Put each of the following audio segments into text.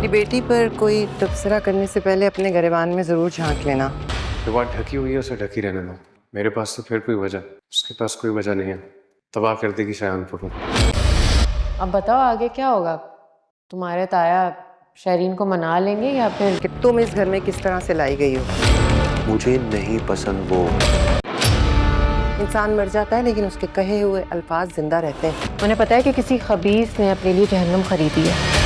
मेरी बेटी पर कोई तबसरा करने से पहले अपने गिरबान में ज़रूर झांक लेना। जो बात ढकी हुई है उसे ढकी रहने दो। मेरे पास तो फिर कोई वजह, उसके पास कोई वजह नहीं है। तबाह कर देगी शायान को। अब बताओ आगे क्या होगा? तुम्हारे ताया शरीन को मना लेंगे या फिर कि तुम इस घर में किस तरह से लाई गई हो। मुझे नहीं पसंद वो। इंसान मर जाता है लेकिन उसके कहे हुए अल्फाज जिंदा रहते हैं। उन्हें पता है कि किसी खबीस ने अपने लिए जहन्नुम खरीदी है।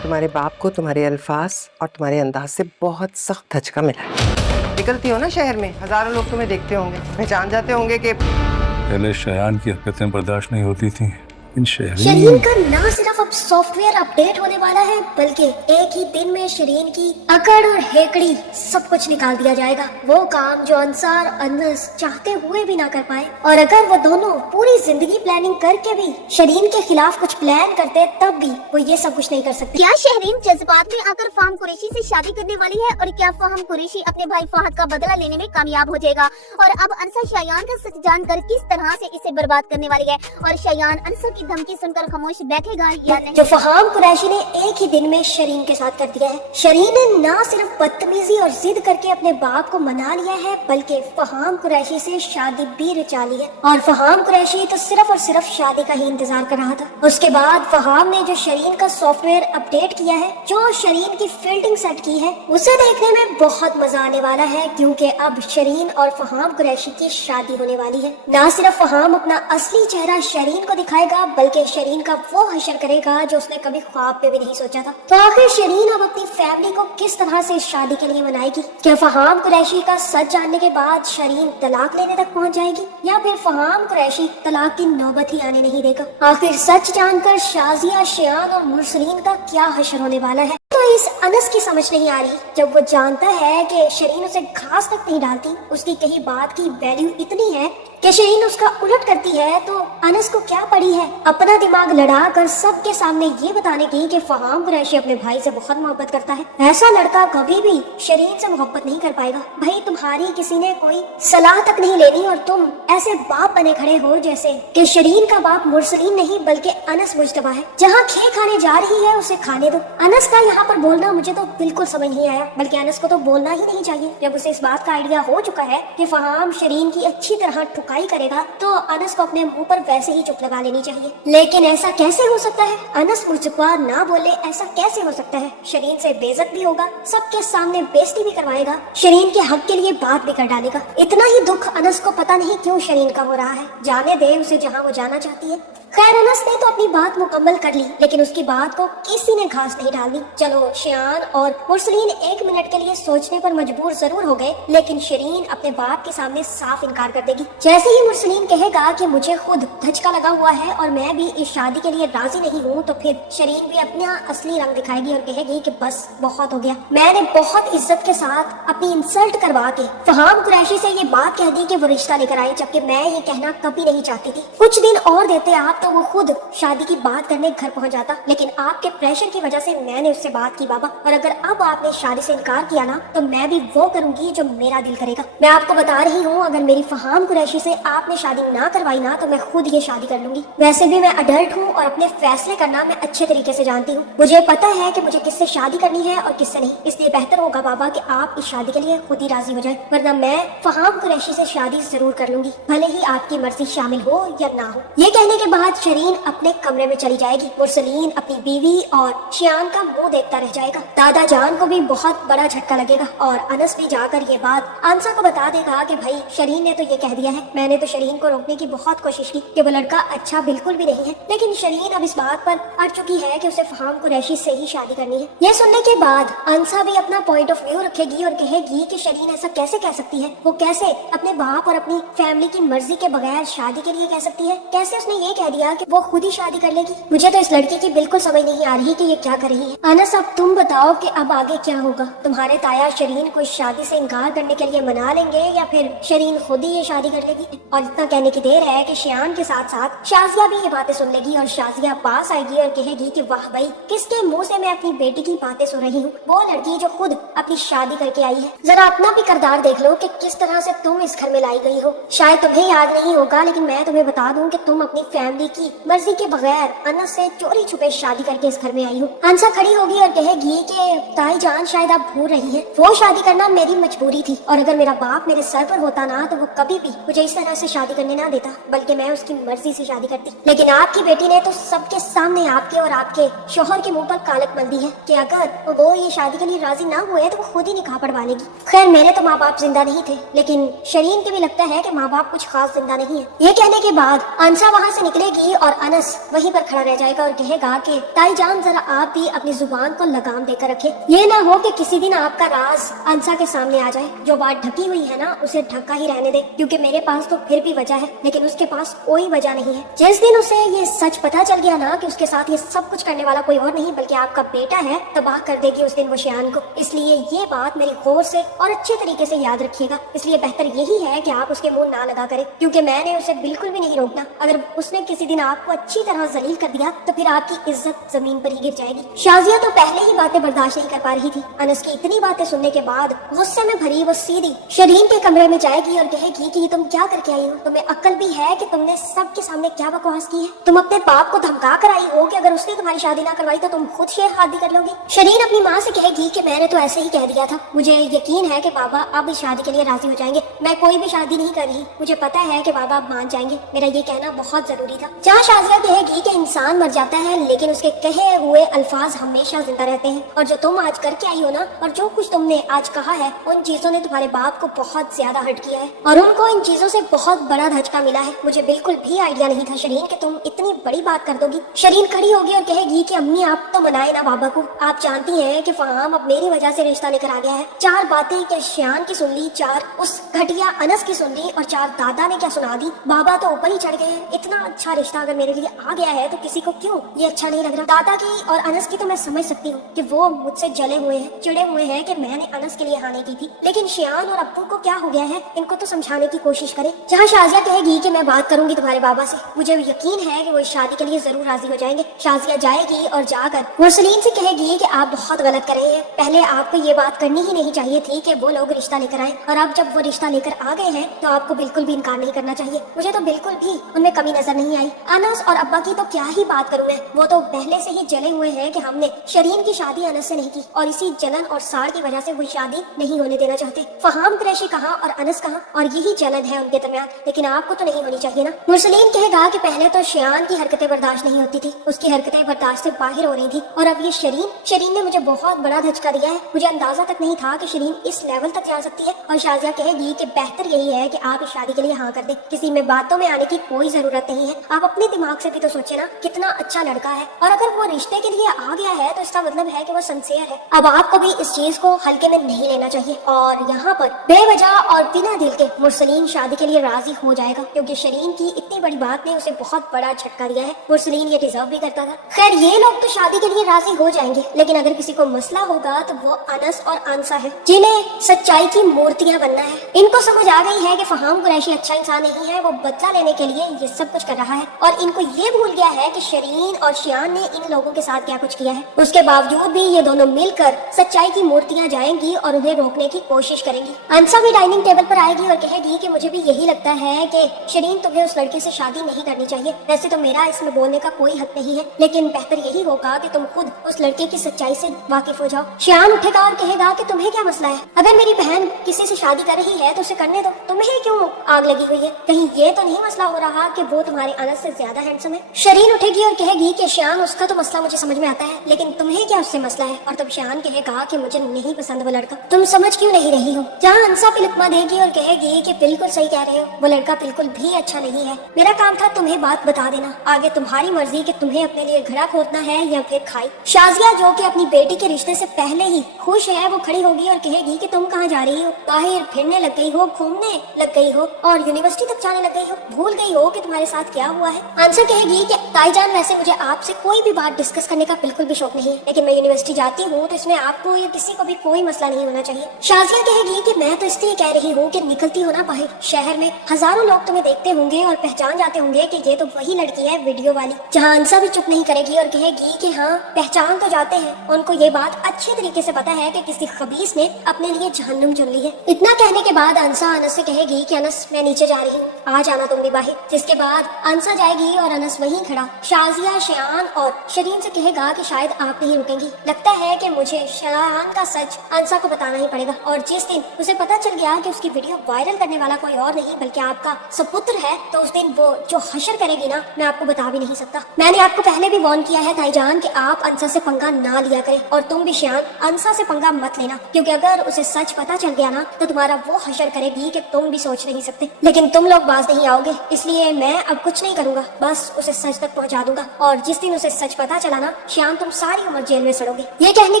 तुम्हारे बाप को तुम्हारे अल्फाज और तुम्हारे अंदाज से बहुत सख्त धचका मिला है। निकलती हो ना शहर में, हजारों लोग तुम्हें देखते होंगे, पहचान जाते होंगे कि पहले शयान की हरकतें बर्दाश्त नहीं होती थी, इन शरीन का ना सिर्फ अब सॉफ्टवेयर अपडेट होने वाला है बल्कि एक ही दिन में शरीन की अकड़ और हेकड़ी सब कुछ निकाल दिया जाएगा। वो काम जो अंसार अनस चाहते हुए भी ना कर पाए, और अगर वो दोनों पूरी जिंदगी प्लानिंग करके भी शरीन के खिलाफ कुछ प्लान करते तब भी वो ये सब कुछ नहीं कर सकते। क्या शहरीन जज्बात में आकर फाहम कुरैशी से शादी करने वाली है? और क्या फाहम कुरैशी अपने भाई फहद का बदला लेने में कामयाब हो जाएगा? और अब अनसा शयान का सच जानकर किस तरह से इसे बर्बाद करने वाली है? और शयान अनसा की धमकी सुनकर खामोश बैठेगा या नहीं? जो फहाम कुरैशी ने एक ही दिन में शरीन के साथ कर दिया है। शरीन ने ना सिर्फ बदतमीजी और जिद करके अपने बाप को मना लिया है बल्कि फहाम कुरैशी से शादी भी रचा ली है। और फहाम कुरैशी तो सिर्फ और सिर्फ शादी का ही इंतजार कर रहा था। उसके बाद फहाम ने जो शरीन का सॉफ्टवेयर अपडेट किया है, जो शरीन की फील्डिंग सेट की है, उसे देखने में बहुत मजा आने वाला है क्योंकि अब शरीन और फहाम कुरैशी की शादी होने वाली है। ना सिर्फ फहाम अपना असली चेहरा शरीन को दिखाएगा बल्कि शरीन का वो हशर करेगा जो उसने कभी ख्वाब में भी नहीं सोचा था। तो आखिर शरीन अब अपनी फैमिली को किस तरह से इस शादी के लिए मनाएगी? क्या फहाम कुरैशी का सच जानने के बाद शरीन तलाक लेने तक पहुंच जाएगी या फिर फहाम कुरैशी तलाक की नौबत ही आने नहीं देगा? आखिर सच जानकर शाजिया, शयान और मुरसलीन का क्या हशर होने वाला है? तो इस अनस की समझ नहीं आ रही जब वो जानता है कि शरीन उसे घास तक नहीं डालती, उसकी कही बात की वैल्यू इतनी है कि शरीन उसका उलट करती है। तो अनस को क्या पड़ी है अपना दिमाग लड़ा कर सबके सामने ये बताने की कि फहाम कुरैशी अपने भाई से बहुत मोहब्बत करता है। ऐसा लड़का कभी भी शरीन से मोहब्बत नहीं कर पाएगा। भाई तुम्हारी किसी ने कोई सलाह तक नहीं लेनी और तुम ऐसे बाप बने खड़े हो जैसे कि शरीन का बाप मुरसलीन नहीं बल्कि अनस मुजतबा है। जहाँ खे खाने जा रही है उसे खाने दो। अनस का यहाँ पर बोलना मुझे तो बिल्कुल समझ नहीं आया, बल्कि अनस को तो बोलना ही नहीं चाहिए। जब उसे इस बात का आइडिया हो चुका है कि फहाम शरीन की अच्छी तरह ठुकाई करेगा तो अनस को अपने मुंह पर वैसे ही चुप लगा लेनी चाहिए। लेकिन ऐसा कैसे हो सकता है? अनस मुझको ना बोले ऐसा कैसे हो सकता है? शरीन से बेइज्जत भी होगा, सबके सामने बेइज्जती भी करवाएगा, शरीन के हक के लिए बात भी कर डालेगा। इतना ही दुख अनस को पता नहीं क्यों शरीन का हो रहा है। जाने दे उसे जहाँ वो जाना चाहती है। खैर अनस ने तो अपनी बात मुकम्मल कर ली लेकिन उसकी बात को किसी ने घास नहीं डाली। चलो शयान और मुरसलीन एक मिनट के लिए सोचने पर मजबूर जरूर हो गए लेकिन शरीन अपने बाप के सामने साफ इनकार कर देगी। जैसे ही मुरसलीन कहेगा कि मुझे खुद धचका लगा हुआ है और मैं भी इस शादी के लिए राजी नहीं हूँ, तो फिर शरीन भी अपना असली रंग दिखाएगी और कहेगी कि बस बहुत हो गया। मैंने बहुत इज्जत के साथ अपनी इंसल्ट करवा के फहाम कुरैशी से ये बात कह दी कि वो रिश्ता लेकर आए, जबकि मैं ये कहना कभी नहीं चाहती थी। कुछ दिन और देते आप तो वो खुद शादी की बात करने घर पहुंच जाता, लेकिन आपके प्रेशर की वजह से मैंने उससे बात की बाबा। और अगर अब आपने शादी से इनकार किया ना तो मैं भी वो करूंगी जो मेरा दिल करेगा। मैं आपको बता रही हूँ अगर मेरी फहाम कुरैशी से आपने शादी ना करवाई ना तो मैं खुद ये शादी कर लूंगी। वैसे भी मैं अडल्ट हूँ और अपने फैसले करना मैं अच्छे तरीके से जानती हूँ। मुझे पता है कि मुझे किससे शादी करनी है और किससे नहीं। इसलिए बेहतर होगा बाबा कि आप इस शादी के लिए खुद ही राजी हो जाए, वरना मैं फहाम कुरैशी से शादी जरूर कर लूंगी, भले ही आपकी मर्जी शामिल हो या ना हो। ये कहने के बाद शरीन अपने कमरे में चली जाएगी। मुरसलीन अपनी बीवी और शयान का मुंह देखता रह जाएगा। दादा जान को भी बहुत बड़ा झटका लगेगा और अनस भी जाकर ये बात अंसा को बता देगा कि भाई शरीन ने तो ये कह दिया है। मैंने तो शरीन को रोकने की बहुत कोशिश की कि वो लड़का अच्छा बिल्कुल भी नहीं है, लेकिन शरीन अब इस बात पर अड़ चुकी है कि उसे फहाम कुरैशी से ही शादी करनी है। ये सुनने के बाद अंसा भी अपना पॉइंट ऑफ व्यू रखेगी और कहेगी कि शरीन ऐसा कैसे कह सकती है? वो कैसे अपने बाप और अपनी फैमिली की मर्जी के बगैर शादी के लिए कह सकती है? कैसे उसने ये कह दिया कि वो खुद ही शादी कर लेगी? मुझे तो इस लड़की की बिल्कुल समझ नहीं आ रही कि ये क्या कर रही है। अनस अब तुम बताओ कि अब आगे क्या होगा? तुम्हारे ताया शरीन को इस शादी से इनकार करने के लिए मना लेंगे या फिर शरीन खुद ही ये शादी कर लेगी? और इतना कहने की देर है कि शयान के साथ साथ शाजिया भी ये बातें सुन लेगी और शाजिया पास आएगी और कहेगी कि वाह भाई किसके मुंह से मैं अपनी बेटी की बातें सुन रही हूँ, वो लड़की जो खुद अपनी शादी करके आई है। जरा अपना भी किरदार देख लो कि किस तरह से तुम इस घर में लाई गई हो। शायद तुम्हें याद नहीं होगा लेकिन मैं तुम्हें बता दूं कि तुम अपनी फैमिली की मर्जी के बगैर अनस से चोरी छुपे शादी करके इस घर में आई हूँ। अंसा खड़ी होगी और कहेगी कि ताई जान शायद आप भूल रही हैं, वो शादी करना मेरी मजबूरी थी और अगर मेरा बाप मेरे सर पर होता ना तो वो कभी भी मुझे इस तरह से शादी करने ना देता, बल्कि मैं उसकी मर्जी से शादी करती। लेकिन आपकी बेटी ने तो सबके सामने आपके और आपके शोहर के मुंह पर कालक मल दी है कि अगर वो ये शादी के लिए राजी ना हुए तो वो खुद ही निकाह पढ़वा लेगी। खैर मेरे तो माँ बाप जिंदा नहीं थे, लेकिन शरीन के भी लगता है कि माँ बाप कुछ खास जिंदा नहीं है। ये कहने के बाद अंसा वहाँ से निकलेगी और अनस वहीं पर खड़ा रह जाएगा और कहेगा कि ताई जान जरा आप भी अपनी जुबान को लगाम देकर रखे, ये ना हो कि किसी दिन आपका राज अंसा के सामने आ जाए। जो बात ढकी हुई है ना उसे ढका ही रहने दे, क्योंकि मेरे पास तो फिर भी वजह है, लेकिन उसके पास कोई वजह नहीं है। जिस दिन उसे ये सच पता चल गया ना कि उसके साथ ये सब कुछ करने वाला कोई और नहीं बल्कि आपका बेटा है, तबाह कर देगी उस दिन वो शियान को। इसलिए ये बात मेरी गौर से और अच्छे तरीके से याद रखिएगा। इसलिए बेहतर यही है कि आप उसके मुंह ना लगा करें, क्योंकि मैंने उसे बिल्कुल भी नहीं रोकना। अगर उसने किसी दिन आपको अच्छी तरह जलील कर दिया तो फिर आपकी इज्जत जमीन पर ही गिर जाएगी। शाजिया तो पहले ही बातें बर्दाश्त नहीं कर पा रही थी। अनस की इतनी बातें सुनने के बाद गुस्से में भरी वो सीधी शरीन के कमरे में जाएगी और कहेगी कि तुम क्या करके आई हो, तुम्हें अक्ल भी है कि तुमने सबके सामने क्या बकवास की है? तुम अपने बाप को धमका कर आई हो कि अगर उसने तुम्हारी शादी ना करवाई तो तुम खुद शेर हाथ भी कर लोगी। शरीन अपनी माँ से कहेगी कि मैंने तो ऐसे ही कह दिया था, मुझे यकीन है कि बाबा अब इस शादी के लिए राजी हो जाएंगे, मैं कोई भी शादी नहीं कर रही, मुझे पता है कि बाबा मान जाएंगे, मेरा ये कहना बहुत जरूरी था। जहाँ शाजिया कहेगी कि इंसान मर जाता है लेकिन उसके कहे हुए अल्फाज हमेशा जिंदा रहते हैं, और जो तुम आज करके आई हो ना और जो कुछ तुमने आज कहा है उन चीजों ने तुम्हारे बाप को बहुत ज्यादा हर्ट किया है और उनको इन चीजों से बहुत बड़ा धचका मिला है। मुझे बिल्कुल भी आइडिया नहीं था शरीन कि तुम इतनी बड़ी बात कर दोगी। शरीन खड़ी होगी और कहेगी कि अम्मी आप तो मनाए ना बाबा को, आप जानती हैं कि फहाम अब मेरी वजह से रिश्ता लेकर आ गया है। 4 बातें क्या शियान की सुन ली, 4 उस घटिया अनस की सुन ली और 4 दादा ने क्या सुना दी। बाबा तो ऊपर ही चढ़ गए हैं। इतना अच्छा रिश्ता अगर मेरे लिए आ गया है तो किसी को क्यों ये अच्छा नहीं लग रहा। दादा की और अनस की तो मैं समझ सकती हूँ कि वो मुझसे जले हुए हैं, चिड़े हुए हैं कि मैंने अनस के लिए हाँ नहीं की थी, लेकिन शियान और अब्बू को क्या हो गया है, इनको तो समझाने की कोशिश करें। जहाँ शाजिया कहेगी कि मैं बात करूंगी तुम्हारे बाबा से, मुझे यकीन है कि वो इस शादी के लिए जरूर राजी हो जाएंगे। शाजिया जाएगी और जाकर मुरसलीन से कहेगी कि आप बहुत गलत कर रहे हैं, पहले आपको ये बात करनी ही नहीं चाहिए थी कि वो लोग रिश्ता लेकर आए, और अब जब वो रिश्ता लेकर आ गए हैं तो आपको बिल्कुल भी इनकार नहीं करना चाहिए। मुझे तो बिल्कुल भी उनमें कमी नजर नहीं आई। अनस और अब्बा की तो क्या ही बात करूं मैं, वो तो पहले से ही जले हुए हैं कि हमने शरीन की शादी अनस से नहीं की और इसी जलन और साड़ की वजह से वो शादी नहीं होने देना चाहते। फहाम कुरैशी कहाँ और अनस कहाँ, और यही जलन है उनके दरमियान, लेकिन आपको तो नहीं होनी चाहिए ना। मुरसलीन कहेगा कि पहले तो शियान की हरकतें बर्दाश्त नहीं होती थी, उसकी हरकतें बर्दाश्त से बाहर हो रही थी, और अब ये शरीन ने मुझे बहुत बड़ा धचका दिया है। मुझे अंदाजा तक नहीं था कि शरीन इस लेवल तक जा सकती है। और शाजिया कहेगी कि बेहतर यही है कि आप इस शादी के लिए हाँ कर दें, किसी में बातों में आने की कोई जरूरत नहीं है। आप अपने दिमाग से भी तो सोचे ना, कितना अच्छा लड़का है, और अगर वो रिश्ते के लिए आ गया है तो इसका मतलब है कि वो सिंसियर है। अब आपको भी इस चीज को हल्के में नहीं लेना चाहिए। और यहाँ पर बेवजह और बिना दिल के मुरसलीन शादी के लिए राजी हो जाएगा, क्योंकि शरीन की इतनी बड़ी बात ने उसे बहुत बड़ा झटका दिया है। मुरसलीन ये डिजर्व भी करता था। खैर ये लोग तो शादी के लिए राजी हो जाएंगे, लेकिन अगर किसी को मसला होगा तो वो अनस और अंसा है, जिन्हें सच्चाई की मूर्तियां बनना है। इनको समझ आ गई है कि फहाम कुरैशी अच्छा इंसान नहीं है, वो बदला लेने के लिए ये सब कुछ कर रहा है, और इनको ये भूल गया है कि शरीन और शियान ने इन लोगों के साथ क्या कुछ किया है। उसके बावजूद भी ये दोनों मिलकर सच्चाई की मूर्तियां जाएंगी और उन्हें रोकने की कोशिश करेंगी। अंसा भी डाइनिंग टेबल पर आएगी और कहेगी कि मुझे भी यही लगता है कि शरीन तुम्हें उस लड़के से शादी नहीं करनी चाहिए। वैसे तो मेरा इसमें बोलने का कोई हक नहीं है, लेकिन बेहतर यही होगा कि तुम खुद उस लड़के की सच्चाई से वाकिफ हो जाओ। शियान उठेगा और कहेगा कि तुम्हें क्या मसला है, अगर मेरी बहन किसी से शादी कर रही है तो उसे करने दो, तुम्हें क्यों आग लगी हुई है? कहीं ये तो नहीं मसला हो रहा कि वो तुम्हारे अनस से ज्यादा हैंडसम है? शरीन उठेगी और कहेगी कि शियान उसका तो मसला मुझे समझ में आता है, लेकिन तुम्हें क्या उससे मसला है? और तब शियान कहेगा कि मुझे नहीं पसंद वो लड़का, तुम समझ क्यों नहीं रही हो? जहाँ अंसा पे लुत्मा देगी और कहेगी कि बिल्कुल सही कह रहे हो, वो लड़का बिल्कुल भी अच्छा नहीं है, मेरा काम था तुम्हें बात बता देना, आगे तुम्हारी मर्जी कि तुम्हें अपने लिए घड़ा खोदना है या फिर खाई। शाजिया जो कि अपनी बेटी के रिश्ते से पहले ही खुश है, वो खड़ी होगी और कहेगी कि तुम कहाँ जा रही हो? बाहर फिरने लग गई हो, घूमने लग गई हो और यूनिवर्सिटी तक जाने लग गई हो, भूल गई हो कि तुम्हारे साथ क्या हुआ है? आंसर कहेगी कि ताईजान वैसे मुझे आपसे कोई भी बात डिस्कस करने का बिल्कुल भी शौक नहीं है, लेकिन मैं यूनिवर्सिटी जाती हूँ तो इसमें आपको या किसी को भी कोई मसला नहीं होना चाहिए। शाजिया कहेगी कि मैं तो इसलिए कह रही हूँ कि निकलती हो ना बाहर शहर में, हजारों लोग तुम्हें देखते होंगे और पहचान जाते होंगे कि ये तो वही लड़की करती है वीडियो वाली, जहाँ अंसा भी चुप नहीं करेगी और कहेगी कि हाँ पहचान तो जाते हैं, उनको ये बात अच्छे तरीके से पता है कि किसी खबीस ने अपने लिए जहन्नुम चुन ली है। इतना कहने के बाद अंसा अनस से कहेगी कि अनस मैं नीचे जा रही हूँ, आ जाना तुम भी बाहर। जिसके बाद अंसा जाएगी और अनस वहीं खड़ा शाजिया, शयान और शरीन से कहेगा कि शायद आप नहीं रुकेंगी, लगता है कि मुझे शयान का सच अंसा को बताना ही पड़ेगा। और जिस दिन उसे पता चल गया कि उसकी वीडियो वायरल करने वाला कोई और नहीं बल्कि आपका सुपुत्र है, तो उस दिन वो जो हशर करेगी ना, मैं आपको बता भी नहीं सकता। मैंने आपको पहले भी वार्न किया है ताईजान कि आप अंसा से पंगा ना लिया करें, और तुम भी शयान अंसा से पंगा मत लेना, क्योंकि अगर उसे सच पता चल गया ना तो तुम्हारा वो हशर करेगी कि तुम भी सोच नहीं सकते। लेकिन तुम लोग बाज नहीं आओगे, इसलिए मैं अब कुछ नहीं करूंगा, बस उसे सच तक पहुंचा दूंगा। और जिस दिन उसे सच पता चला ना, शयान तुम सारी उम्र जेल में सड़ोगे। ये कहने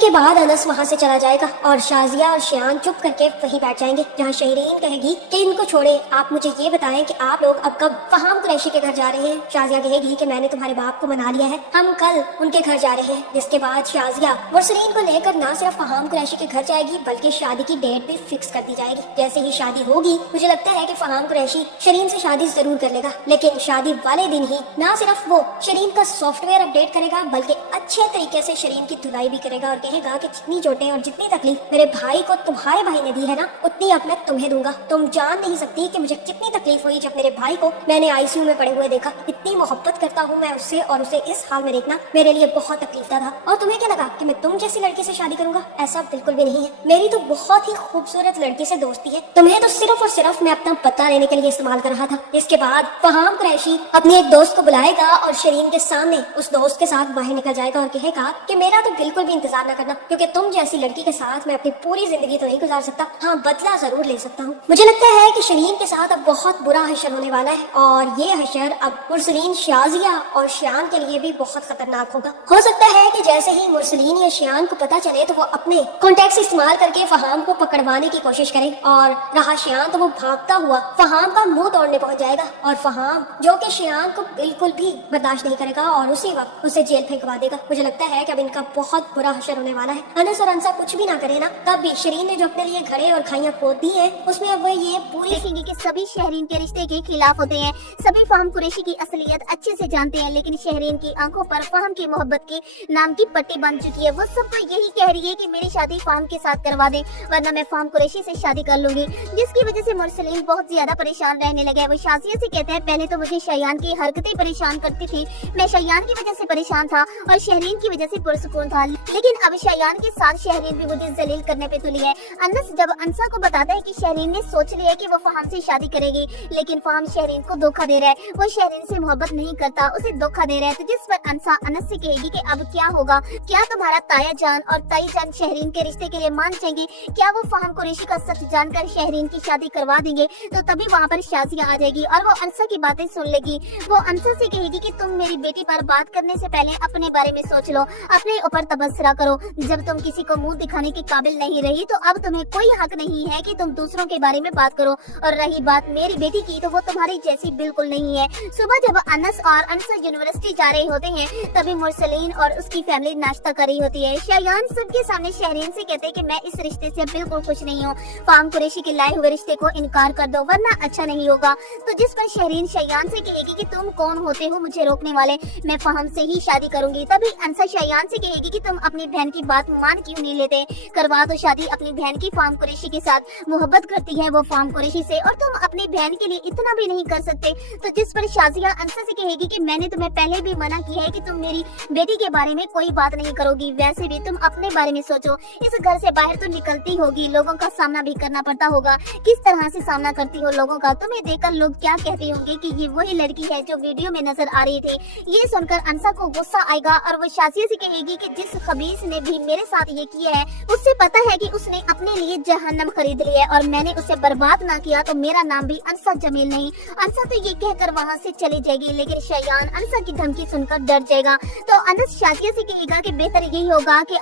के बाद अनस वहाँ से चला जाएगा और शाजिया और शयान चुप करके वहीं बैठ जाएंगे, जहाँ शहरीन कहेगी कि इनको छोड़े, आप मुझे ये बताएं कि आप लोग अब कब फहाम कुरैशी के घर जा रहे हैं। शाजिया कहेगी कि मैंने तुम्हारे बाप को मना लिया है, हम कल उनके घर जा रहे हैं। जिसके बाद शाजिया मुरसलीन को लेकर ना सिर्फ फहाम कुरैशी के घर जाएगी बल्कि शादी की डेट भी फिक्स कर दी जाएगी। जैसे ही शादी होगी मुझे लगता है कि फहाम कुरैशी शरीन से शादी जरूर कर लेगा, लेकिन शादी वाले दिन ही ना सिर्फ वो शरीन का सॉफ्टवेयर अपडेट करेगा बल्कि अच्छे तरीके से शरीन की धुलाई भी करेगा और कहेगा कि जितनी चोटें और जितनी तकलीफ मेरे भाई को तुम्हारे भाई ने दी है ना, उतनी अब मैं तुम्हें दूंगा। तुम जान नहीं सकती कि मुझे कितनी तकलीफ हुई जब मेरे भाई को मैंने आईसीयू में पड़े हुए देखा। इतनी मोहब्बत करता हूँ मैं उससे, और उसे इस हाल में देखना मेरे लिए बहुत तकलीफ था। और तुम्हें क्या लगा कि मैं तुम जैसी लड़की से शादी करूंगा? ऐसा बिल्कुल भी नहीं है, मेरी तो बहुत ही खूबसूरत लड़की से दोस्ती है, तुम्हें तो सिर्फ और सिर्फ मैं अपना पता लेने के लिए इस्तेमाल कर रहा था। इसके बाद फहाम कुरैशी अपने एक दोस्त को बुलाएगा और शरीन के सामने उस दोस्त के साथ बाहर निकल जाएगा और कहेगा कि मेरा तो बिल्कुल भी इंतजार न करना, क्योंकि तुम जैसी लड़की के साथ मैं अपनी पूरी जिंदगी तो नहीं गुजार सकता, हाँ बदला जरूर ले सकता हूँ। मुझे लगता है कि शरीन के साथ अब बहुत बुरा हशर होने वाला है, और ये हशर अब मुरसलीन, शाजिया और शयान के लिए भी बहुत खतरनाक होगा। हो सकता है कि जैसे ही मुरसलीन या शयान को पता चले तो वो अपने कॉन्टेक्ट इस्तेमाल करके फहाम को पकड़वाने की कोशिश करे, और रहा शयान तो वो भागता हुआ फहाम का मुंह तोड़ने पहुंच जाएगा, और फहाम जो कि शयान को बिल्कुल भी बर्दाश्त नहीं करेगा और उसी वक्त उसे जेल फेंकवा देगा। मुझे लगता है कि अब इनका बहुत बुरा हशर होने वाला है। अनस और अंसा कुछ भी ना करे ना, तब भी शरीन ने जो अपने लिए घड़े और खाइयां खोद दी है उसमें अब वो ये पूरी देखेंगे कि सभी शहरीन के रिश्ते के खिलाफ होते हैं। सभी फहम कुरैशी की असलियत अच्छे से जानते हैं, लेकिन शहरीन की आंखों पर फहम की मोहब्बत के नाम की पट्टी बन चुकी है। वो सबको यही कह रही है कि मेरी शादी फहम के साथ करवा दे, वरना मैं फहम कुरैशी से शादी कर लूंगी, जिसकी वजह से मुरसलीन बहुत ज्यादा परेशान रहने लगे। वो शाजिया से कहते हैं पहले तो मुझे शयान की हरकतें परेशान करती थी, मैं शयान की वजह से परेशान था और शहरीन की वजह से पुरसुकून था, लेकिन अब शयान के साथ शहरीन भी मुझे जलील करने पे तुली है। अनस जब अंसा को बताता है कि शहरीन ने सोच लिया है कि वो फहम से शादी करेगी, लेकिन फहम शहरीन को धोखा दे रहा है, वो शहरीन से मोहब्बत नहीं करता, उसे धोखा दे रहा है। तो जिस पर अंसा अनस से कहेगी कि अब क्या होगा, क्या तुम्हारा ताया जान और ताई जान शहरीन के रिश्ते के लिए मान जाएंगे, क्या वो फहम कुरैशी का सच जानकर शहरीन की शादी करवा देंगे? तो तभी वहाँ पर शाजिया आ जाएगी और वो अंसा की बातें सुन लेगी। वो अंसा से कहेगी कि तुम मेरी बेटी पर बात करने से पहले अपने बारे में सोच लो, अपने ऊपर तबसरा करो। जब तुम किसी को मुंह दिखाने के काबिल नहीं रही तो अब तुम्हें कोई हक नहीं है कि तुम दूसरों के बारे में बात करो। और रही बात मेरी बेटी की, तो वो तुम्हारी जैसी बिल्कुल नहीं है। सुबह जब अनस और अंसा यूनिवर्सिटी जा रहे होते हैं तभी मुरसलीन और उसकी फैमिली नाश्ता कर रही होती है। शयान सबके सामने शहरीन से कहते हैं कि मैं इस रिश्ते से बिल्कुल खुश नहीं हूँ, फहम कुरैशी के लाए हुए रिश्ते को इनकार कर दो वरना अच्छा नहीं होगा। तो जिस पर शहरीन शयान से कहेगी कि तुम कौन होते हो मुझे रोकने वाले, मैं फहम से ही शादी करूंगी। तभी अंसा शयान से कहेगी कि तुम अपनी बहन की बात मान क्यों नहीं लेते, करवा दो शादी अपनी बहन की, फहम कुरैशी के साथ मोहब्बत करती है वो फहम कुरैशी से, और तुम अपनी बहन के लिए इतना भी नहीं कर सकते। तो जिस पर शाजिया अंसा से कहेगी कि मैंने तुम्हें पहले भी मना किया है कि तुम मेरी बेटी के बारे में कोई बात नहीं करोगी, वैसे भी तुम अपने बारे में सोचो, इस घर से बाहर तो निकलती होगी, लोगों का सामना भी करना पड़ता होगा, किस तरह से सामना करती हो लोगों का, तुम्हें देखकर लोग क्या कहते होंगे कि ये वही लड़की है जो वीडियो में नजर आ रही थी। ये सुनकर अंसा को गुस्सा आएगा और वो शाजिया से कहेगी कि जिस खबीस ने भी मेरे साथ ये किया है उससे पता है कि उसने अपने लिए जहन्नम खरीद ली है, और मैंने उसे बर्बाद ना किया तो मेरा नाम भी अंसा जमील नहीं। अंसा तो ये कहकर वहाँ से चली जाएगी, लेकिन शयान अंसा की धमकी सुनकर डर जाएगा। तो अनस शाजिया से कहेगा कि बेहतर यही होगा कि